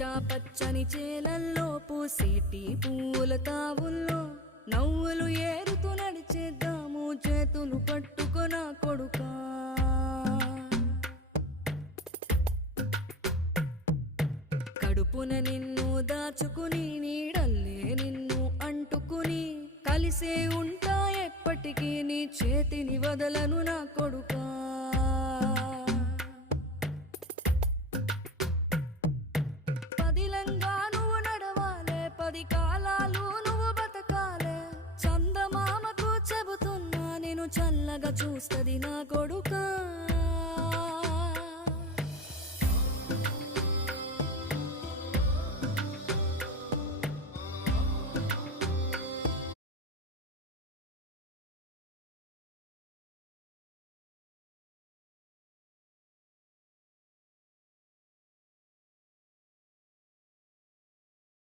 పచ్చా పచ్చని చేలల్లో పూసేటి పూల తావుల్లో నవ్వులు ఏరుతూ నడిచేద్దాము చేతులు పట్టుకొన కొడుకా కడుపున నిన్ను దాచుకుని నీడల్లే నిన్ను అంటుకుని కలిసే ఉంటా ఎప్పటికీ నీ చేతిని వదలను నా కొడుకా పదిలంగా నువ్వు నడవాలే 10 కాలాలు నువ్వు బతకాలే చందమామకు చెబుతున్నా నేను చల్లగా చూస్తది నా కొడుకు